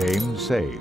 became sane.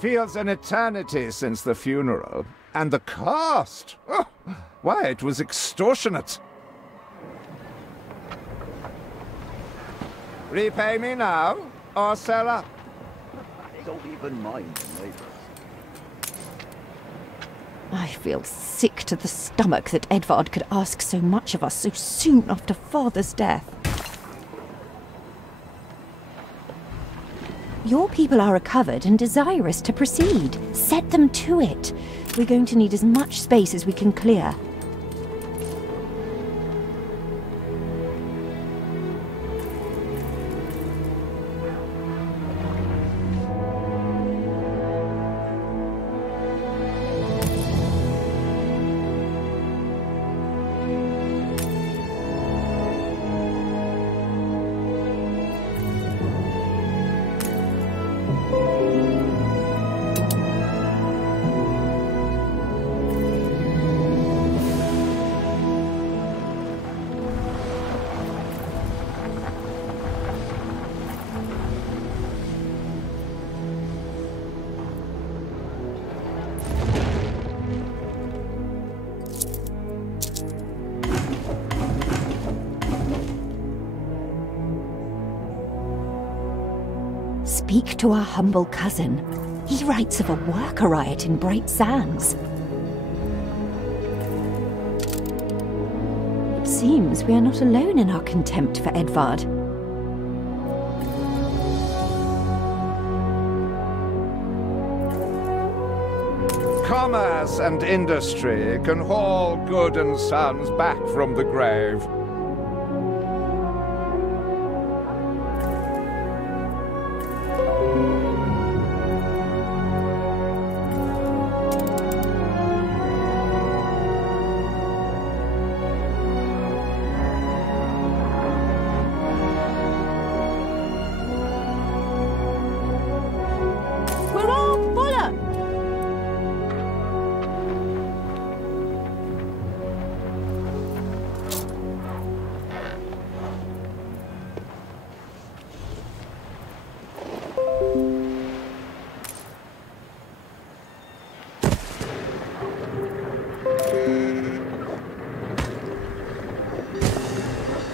Feels an eternity since the funeral. And the cost! Oh, why, it was extortionate. Repay me now, or sell up. I don't even mind the neighbors. I feel sick to the stomach that Edvard could ask so much of us so soon after Father's death. Your people are recovered and desirous to proceed. Set them to it. We're going to need as much space as we can clear. Speak to our humble cousin. He writes of a worker riot in Bright Sands. It seems we are not alone in our contempt for Edvard. Commerce and industry can haul good and sons back from the grave.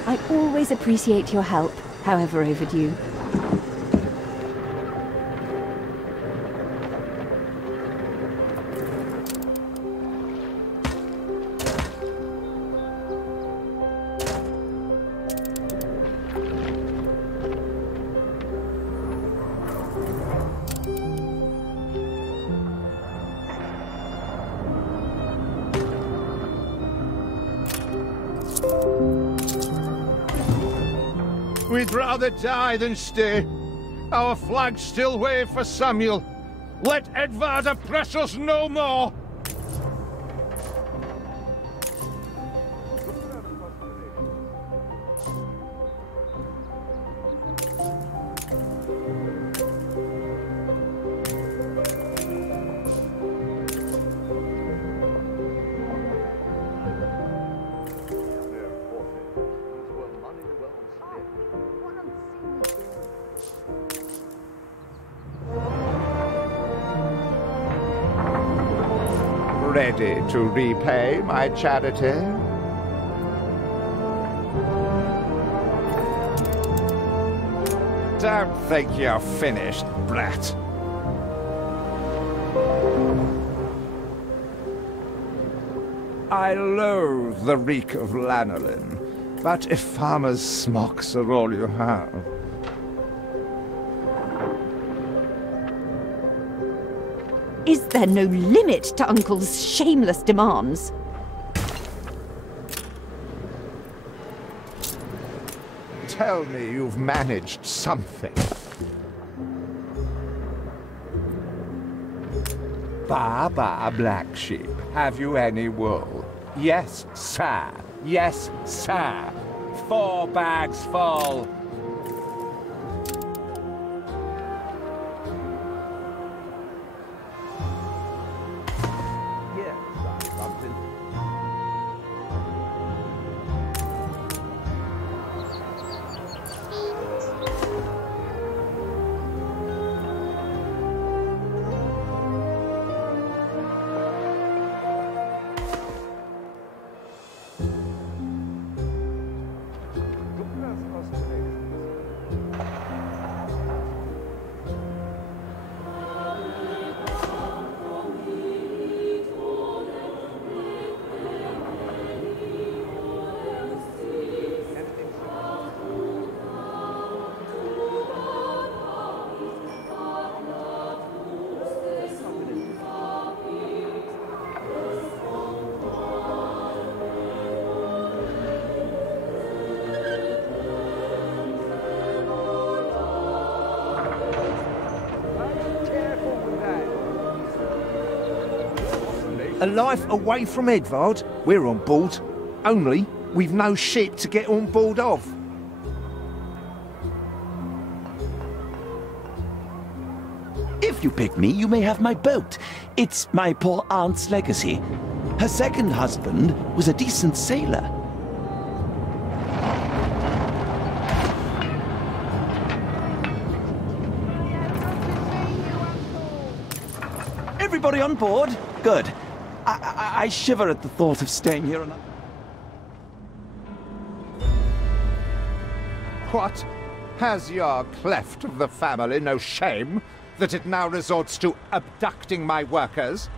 I always appreciate your help, however overdue. We'd rather die than stay. Our flags still wave for Samuel. Let Edvard oppress us no more! Ready to repay my charity? Don't think you're finished, brat. I loathe the reek of lanolin, but if farmers' smocks are all you have... Is there no limit to Uncle's shameless demands? Tell me you've managed something. Baba, black sheep, have you any wool? Yes, sir. Yes, sir. 4 bags full. Yes, something. A life away from Edvard? We're on board. Only, we've no ship to get on board of. If you pick me, you may have my boat. It's my poor aunt's legacy. Her second husband was a decent sailor. Everybody on board? Good. I shiver at the thought of staying here another... What? Has your cleft of the family no shame that it now resorts to abducting my workers?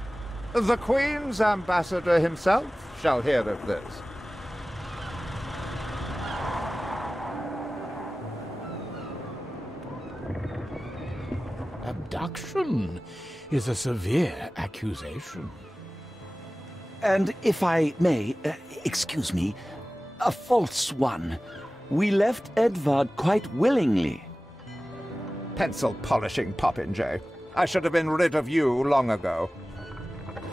The Queen's ambassador himself shall hear of this. Abduction is a severe accusation. And if I may, excuse me, a false one. We left Edvard quite willingly. Pencil polishing popinjay. I should have been rid of you long ago.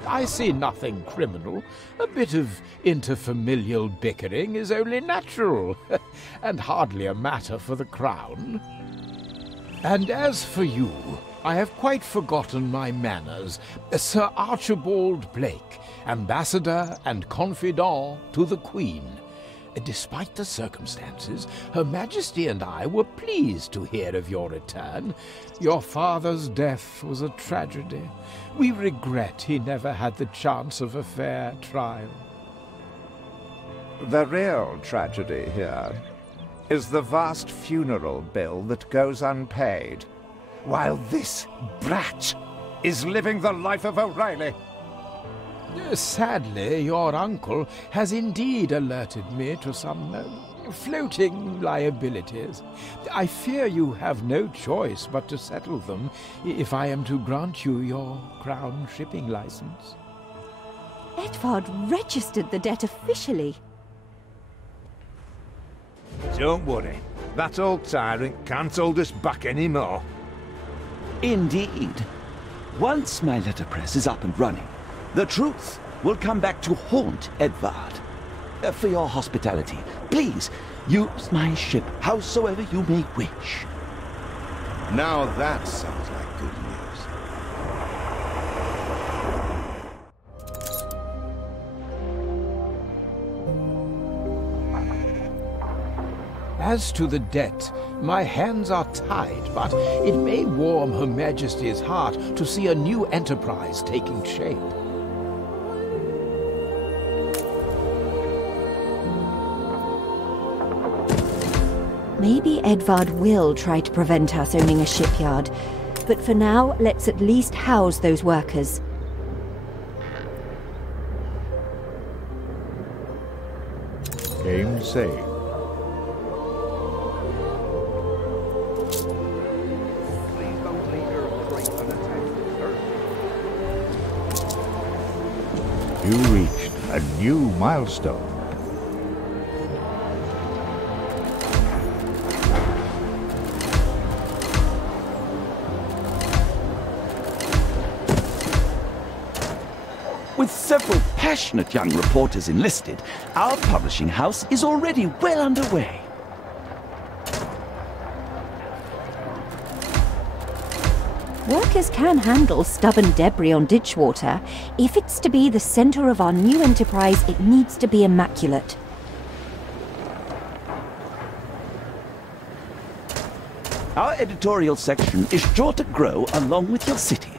I see nothing criminal. A bit of interfamilial bickering is only natural, and hardly a matter for the crown. And as for you, I have quite forgotten my manners. Sir Archibald Blake, ambassador and confidant to the Queen. Despite the circumstances, Her Majesty and I were pleased to hear of your return. Your father's death was a tragedy. We regret he never had the chance of a fair trial. The real tragedy here is the vast funeral bill that goes unpaid, while this brat is living the life of O'Reilly. Sadly, your uncle has indeed alerted me to some floating liabilities. I fear you have no choice but to settle them if I am to grant you your crown shipping license. Edvard registered the debt officially. Don't worry. That old tyrant can't hold us back anymore. Indeed. Once my letterpress is up and running, the truth will come back to haunt Edvard. For your hospitality, please use my ship howsoever you may wish. Now that sounds like good news. As to the debt, my hands are tied, but it may warm Her Majesty's heart to see a new enterprise taking shape. Maybe Edvard will try to prevent us owning a shipyard, but for now, let's at least house those workers. Game saved. Please don't leave your crate unattended, sir. You reached a new milestone. With several passionate young reporters enlisted, our publishing house is already well underway. Workers can handle stubborn debris on Ditchwater. If it's to be the center of our new enterprise, it needs to be immaculate. Our editorial section is sure to grow along with your city.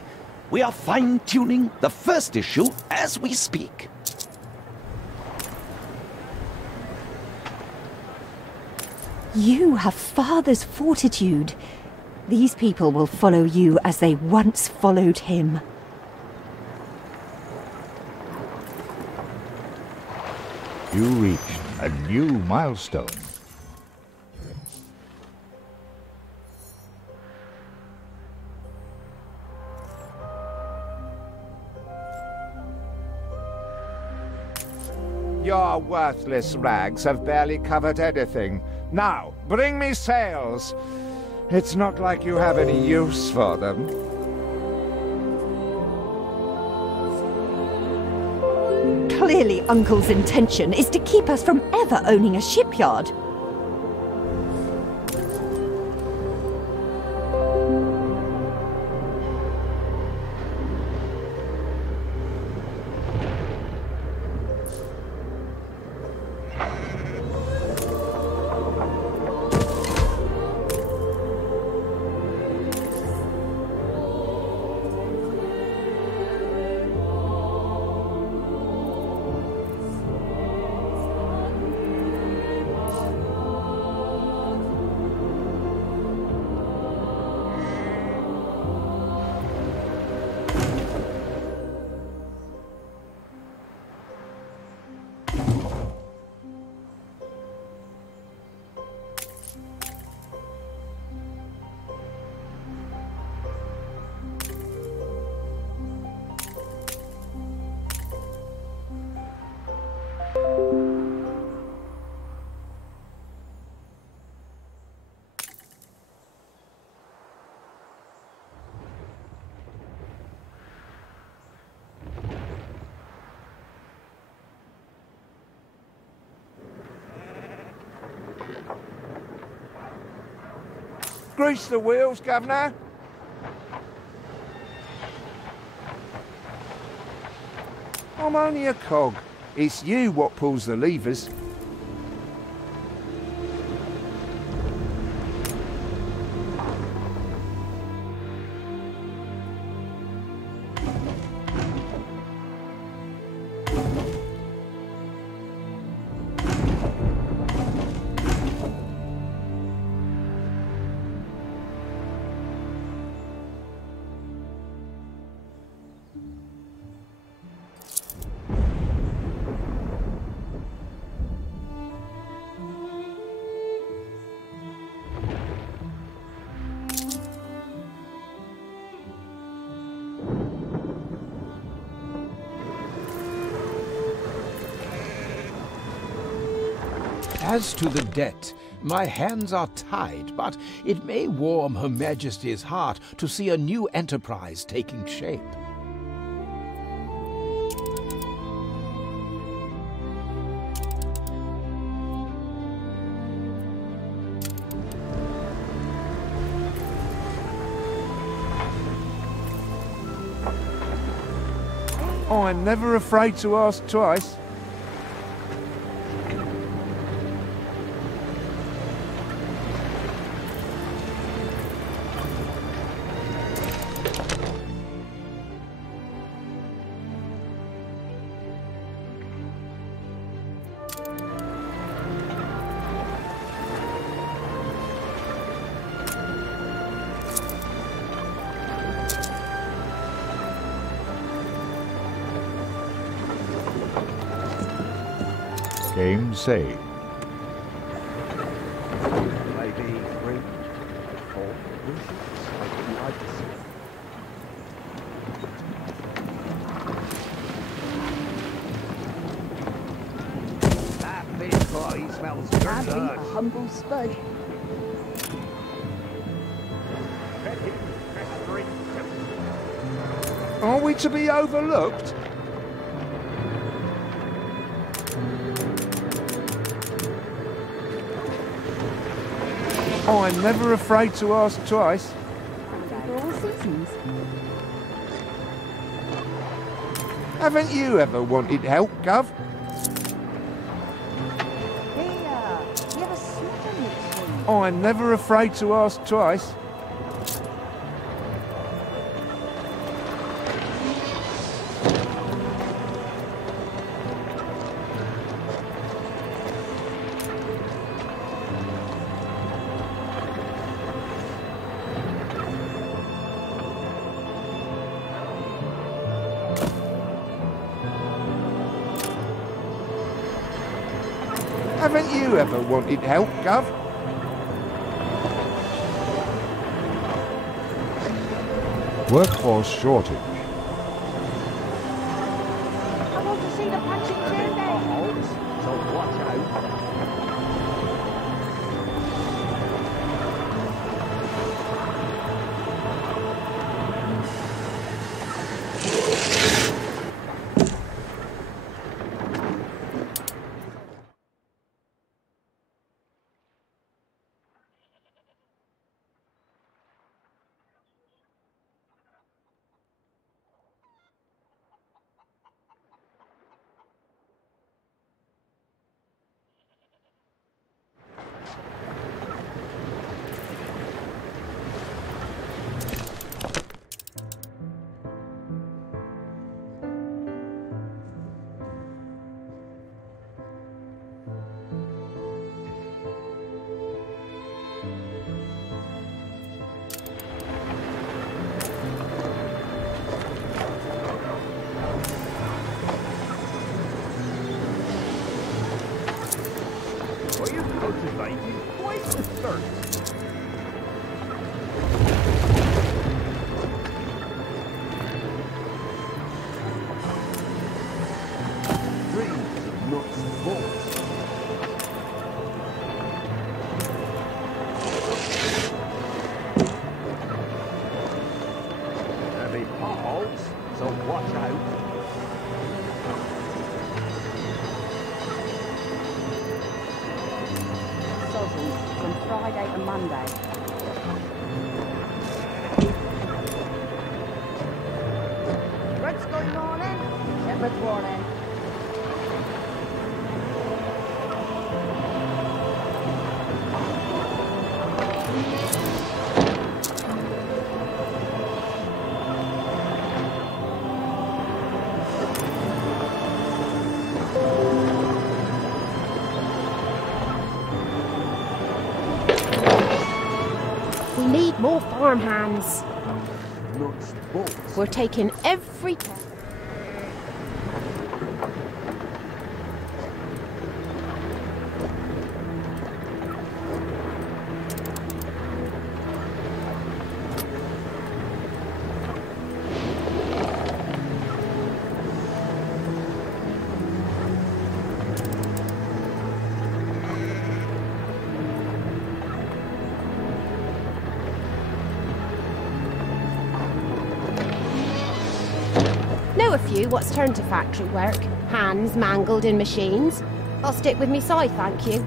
We are fine-tuning the first issue as we speak. You have father's fortitude. These people will follow you as they once followed him. You reached a new milestone. Your worthless rags have barely covered anything. Now, bring me sails. It's not like you have any use for them. Clearly, Uncle's intention is to keep us from ever owning a shipyard. Grease the wheels, Governor. I'm only a cog. It's you what pulls the levers. As to the debt, my hands are tied, but it may warm Her Majesty's heart to see a new enterprise taking shape. I'm never afraid to ask twice. Game saved. smells I'd good. be a humble spud. Are we to be overlooked? I'm never afraid to ask twice. For all seasons. Haven't you ever wanted help, Gov? Here, you have a smell in it, sweet. I'm never afraid to ask twice. Haven't you ever wanted help, Gov? Workforce shortage. I want to see the punching Tuesday. Holmes, so watch out. Well, you're cultivating quite the thirst. Dreams, not thoughts. There'll be potholes, so watch out. Sozzles from Friday to Monday. Red Sky morning. Shepherd's warning. We need more farmhands. Not thoughts. We're taking every... Know a few what's turned to factory work. Hands mangled in machines. I'll stick with me scythe, thank you.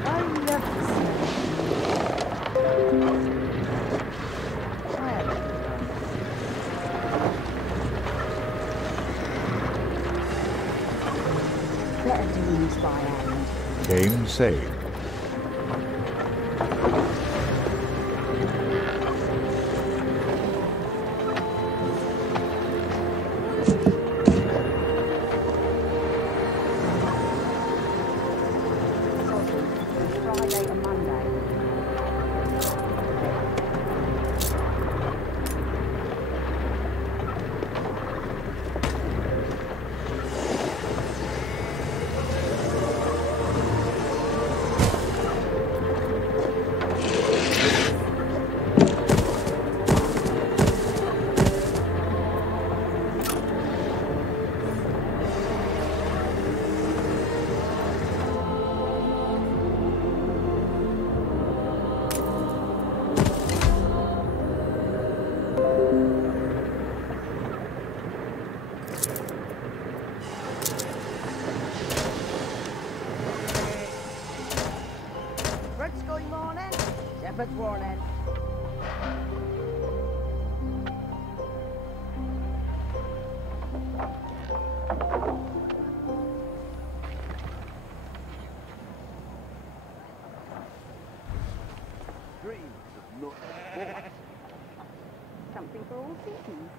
I love the smell. Better doing this by hand. Game saved. Sozzles from Friday Prophet's warning. Something for all seasons.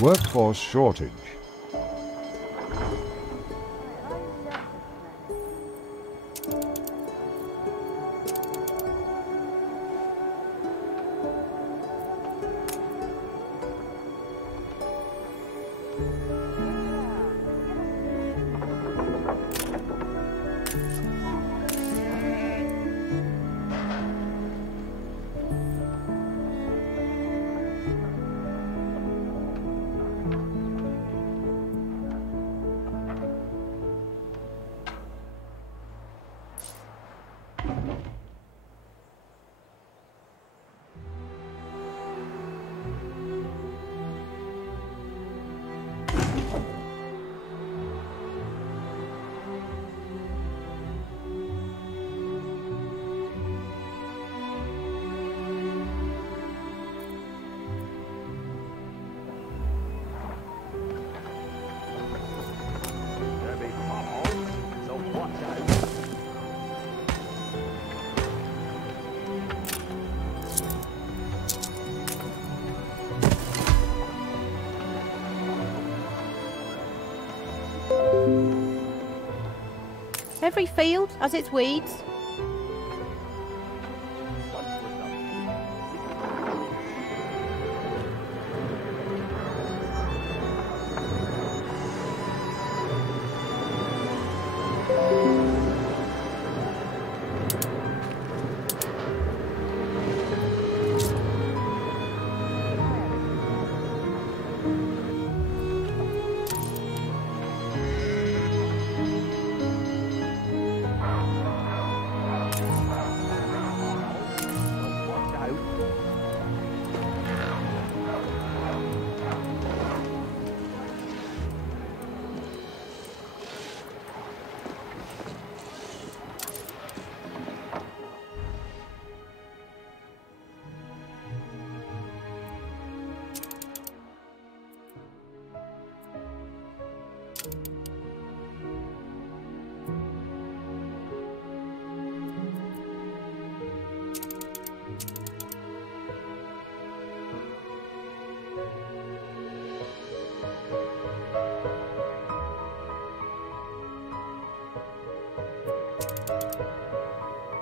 Workforce shortage. Every field has its weeds.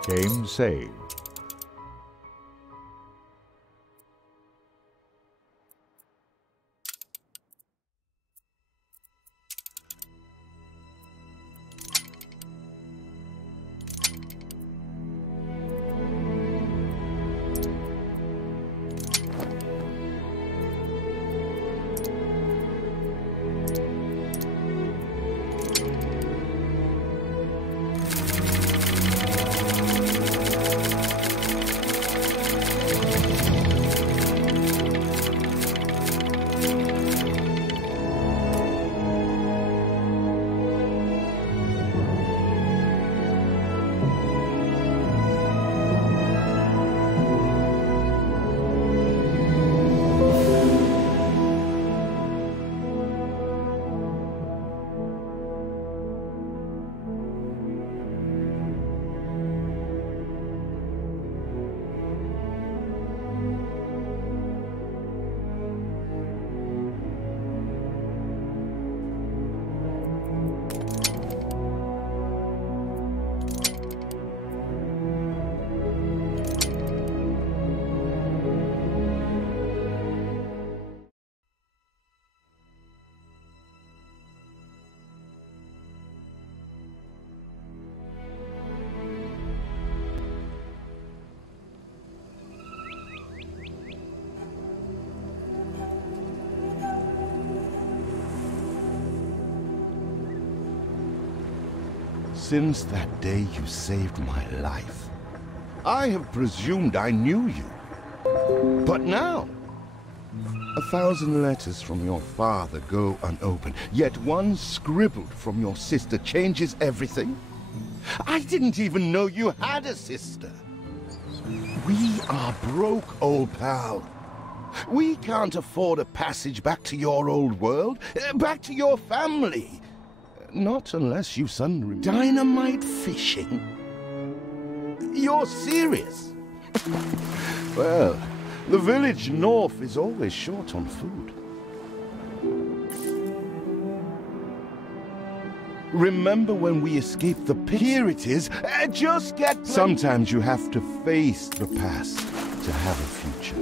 Game saved. Since that day you saved my life, I have presumed I knew you. But now, 1,000 letters from your father go unopened, yet one scribbled from your sister changes everything? I didn't even know you had a sister. We are broke, old pal. We can't afford a passage back to your old world, back to your family. Not unless you suddenly dynamite fishing. You're serious? Well, the village north is always short on food. Remember when we escaped the pit? Here it is. Just get... Sometimes you have to face the past to have a future.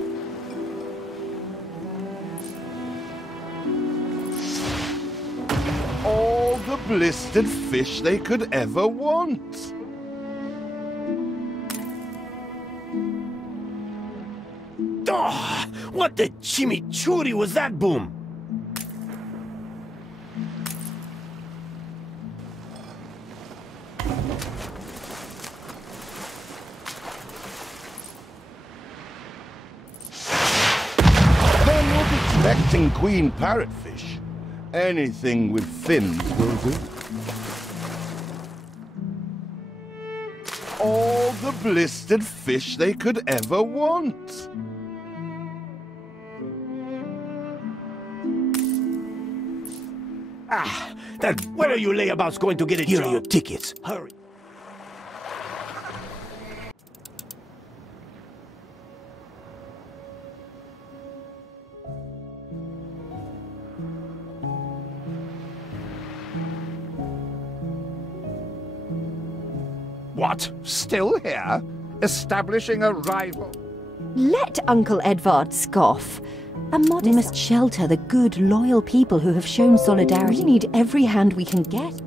All the blistered fish they could ever want. Oh, what the chimichurri was that boom? They're not expecting queen parrotfish. Anything with fins will do. All the blistered fish they could ever want. Ah, that... Where are you layabouts going to get a job? Here are your tickets. Hurry. What? Still here? Establishing a rival? Let Uncle Edvard scoff. We must shelter the good, loyal people who have shown solidarity. We need every hand we can get.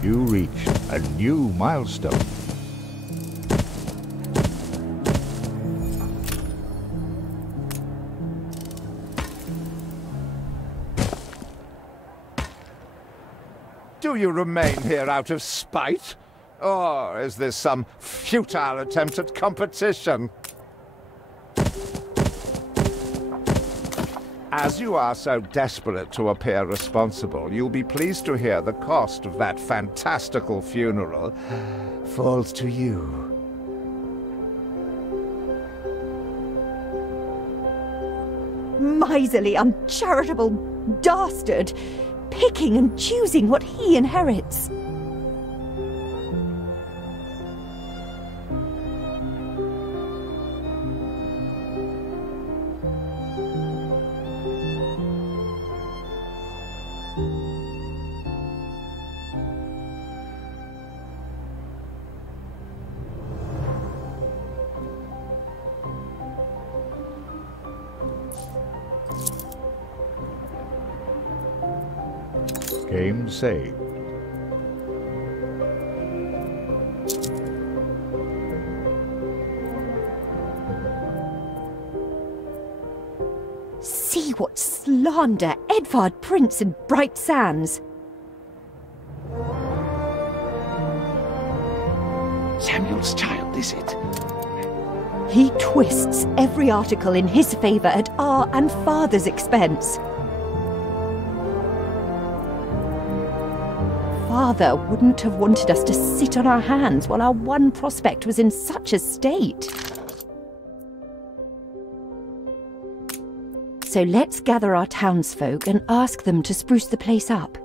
You reached a new milestone. Do you remain here out of spite? Or is this some futile attempt at competition? As you are so desperate to appear responsible, you'll be pleased to hear the cost of that fantastical funeral falls to you. Miserly, uncharitable dastard! Picking and choosing what he inherits. Game saved. See what slander! Edvard Prince and Bright Sands! Samuel's child, is it? He twists every article in his favour at our and Father's expense. Father wouldn't have wanted us to sit on our hands while our one prospect was in such a state. So let's gather our townsfolk and ask them to spruce the place up.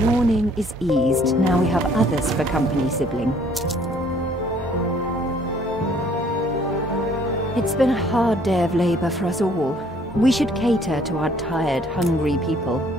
Mourning is eased, now we have others for company, sibling. It's been a hard day of labour for us all. We should cater to our tired, hungry people.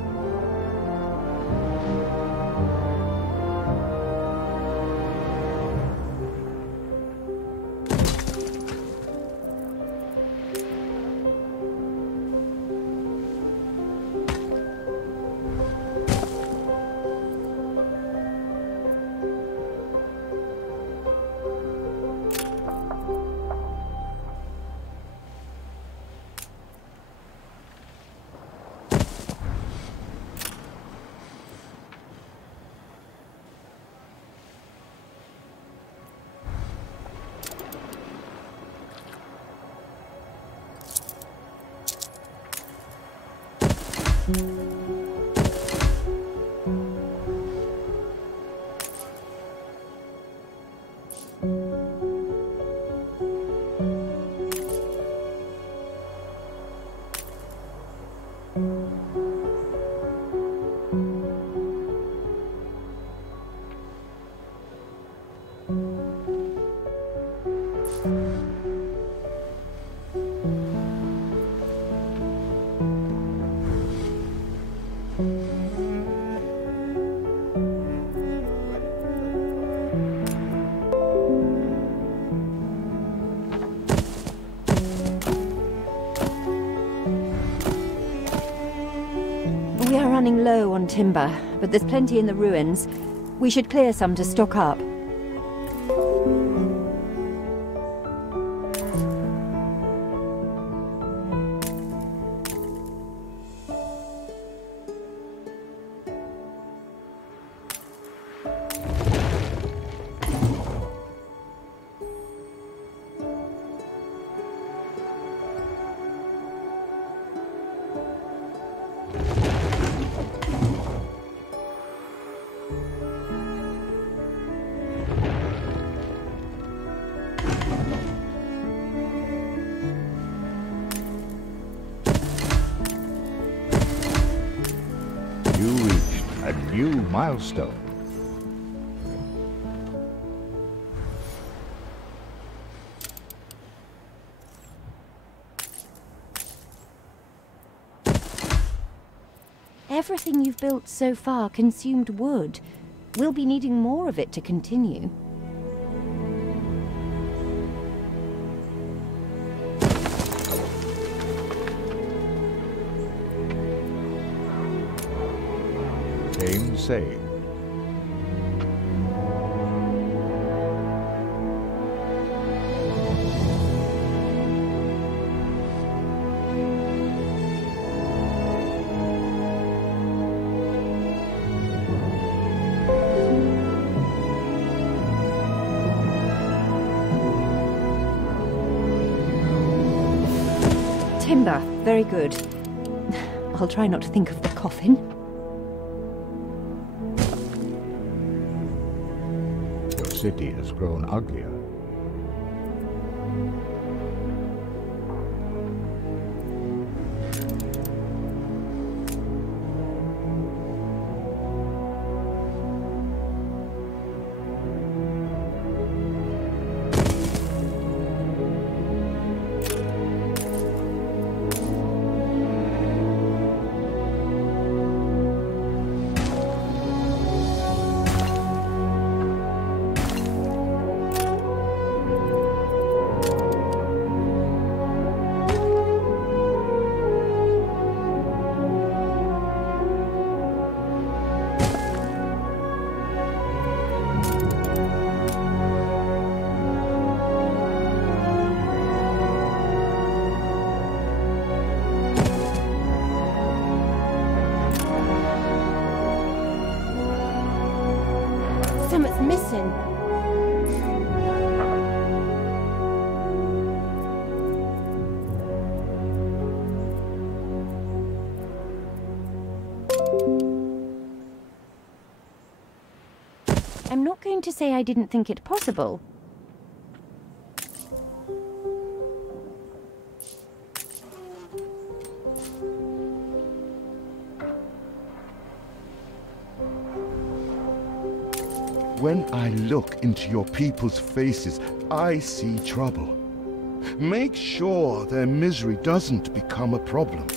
We are running low on timber, but there's plenty in the ruins. We should clear some to stock up. You reached a new milestone. Everything you've built so far consumed wood. We'll be needing more of it to continue. Game saved. Timber, very good. I'll try not to think of the coffin. Your city has grown uglier. Something's missing. I'm not going to say I didn't think it possible. When I look into your people's faces, I see trouble. Make sure their misery doesn't become a problem.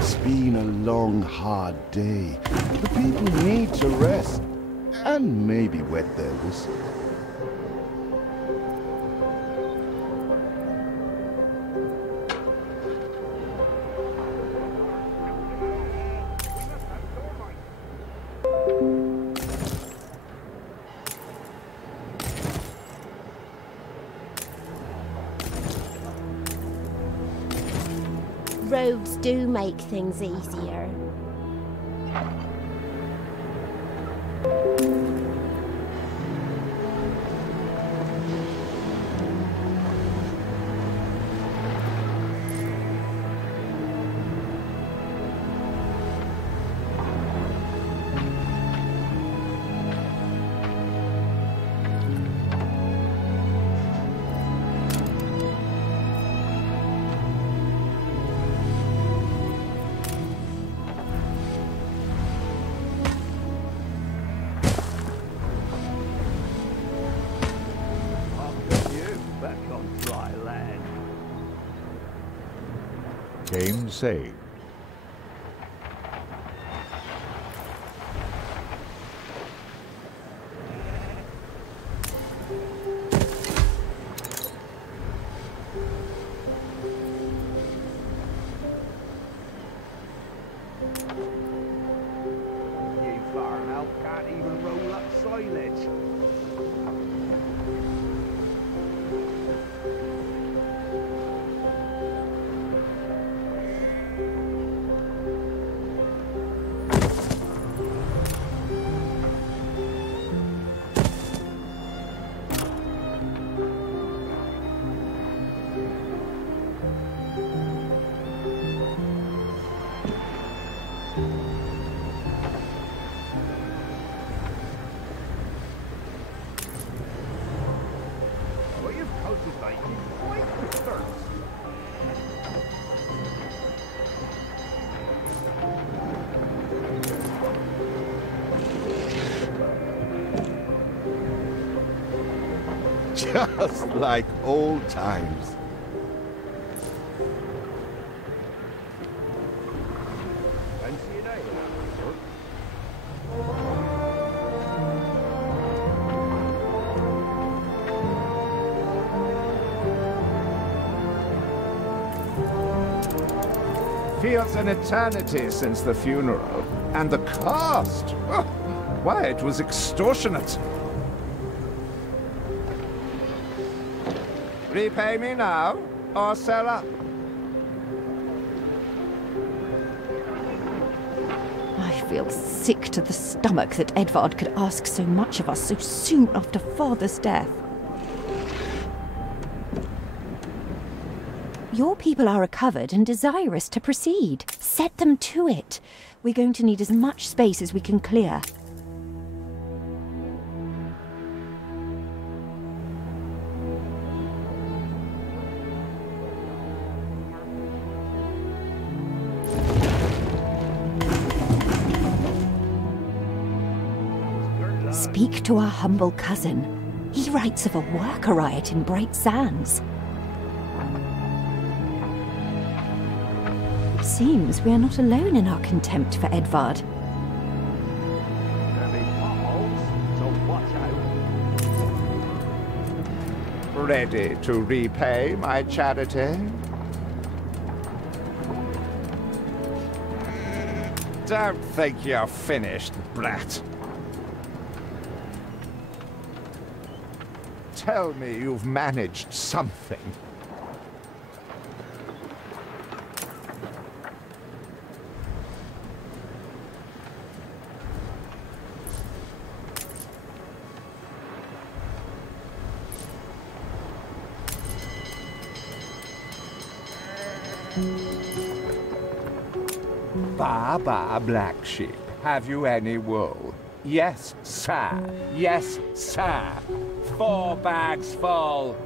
It's been a long, hard day. The people need to rest and maybe wet their whistle. Roads do make things easier. Game saved. Just like old times. Fancy an ale, Feels an eternity since the funeral. And the cost! Oh, why, it was extortionate. Repay me now, or sell up. I feel sick to the stomach that Edvard could ask so much of us so soon after Father's death. Your people are recovered and desirous to proceed. Set them to it. We're going to need as much space as we can clear. Speak to our humble cousin. He writes of a worker riot in Bright Sands. It seems we are not alone in our contempt for Edvard. there'll be potholes, so watch out. Ready to repay my charity? Don't think you're finished, brat. Tell me you've managed something. Baba, black sheep, have you any wool? Yes, sir. Yes, sir. 4 bags full.